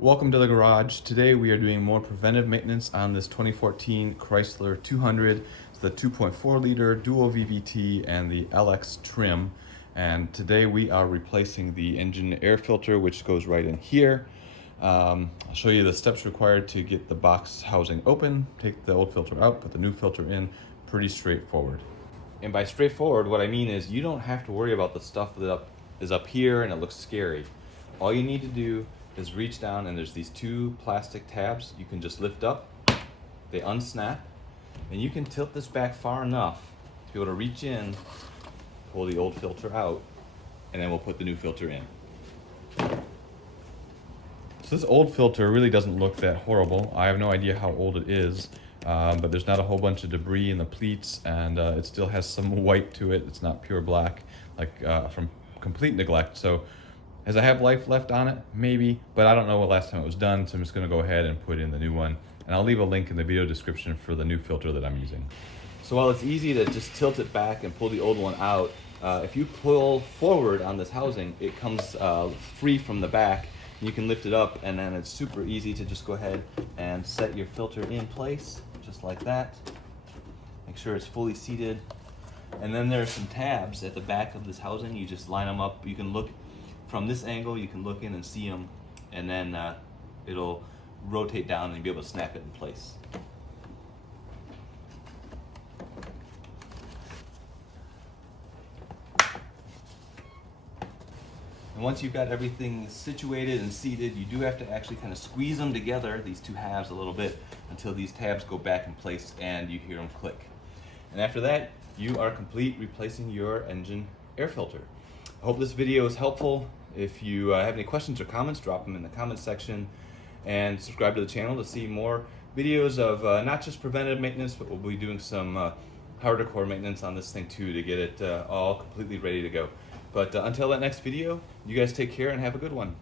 Welcome to the garage. Today we are doing more preventive maintenance on this 2014 Chrysler 200. It's the 2.4 liter dual VVT and the LX trim. And today we are replacing the engine air filter, which goes right in here. I'll show you the steps required to get the box housing open, take the old filter out, put the new filter in. Pretty straightforward. And by straightforward, what I mean is you don't have to worry about the stuff that is up here and it looks scary. All you need to do is reach down, and there's these two plastic tabs you can just lift up. They unsnap, and you can tilt this back far enough to be able to reach in, pull the old filter out, and then we'll put the new filter in. So this old filter really doesn't look that horrible. I have no idea how old it is, but there's not a whole bunch of debris in the pleats, and it still has some white to it. It's not pure black, like from complete neglect. So does it have life left on it? Maybe, but I don't know what last time it was done, so I'm just going to go ahead and put in the new one. And I'll leave a link in the video description for the new filter that I'm using. So while it's easy to just tilt it back and pull the old one out, if you pull forward on this housing, it comes free from the back. You can lift it up, and then it's super easy to just go ahead and set your filter in place, just like that. Make sure it's fully seated. And then there are some tabs at the back of this housing. You just line them up. You can look from this angle, you can look in and see them, and then it'll rotate down and you'll be able to snap it in place. And once you've got everything situated and seated, you do have to actually kind of squeeze them together, these two halves, a little bit until these tabs go back in place and you hear them click. And after that, you are complete replacing your engine air filter. I hope this video is helpful. If you have any questions or comments, drop them in the comments section, and subscribe to the channel to see more videos of not just preventative maintenance, but we'll be doing some hardcore maintenance on this thing too to get it all completely ready to go. But until that next video, you guys take care and have a good one.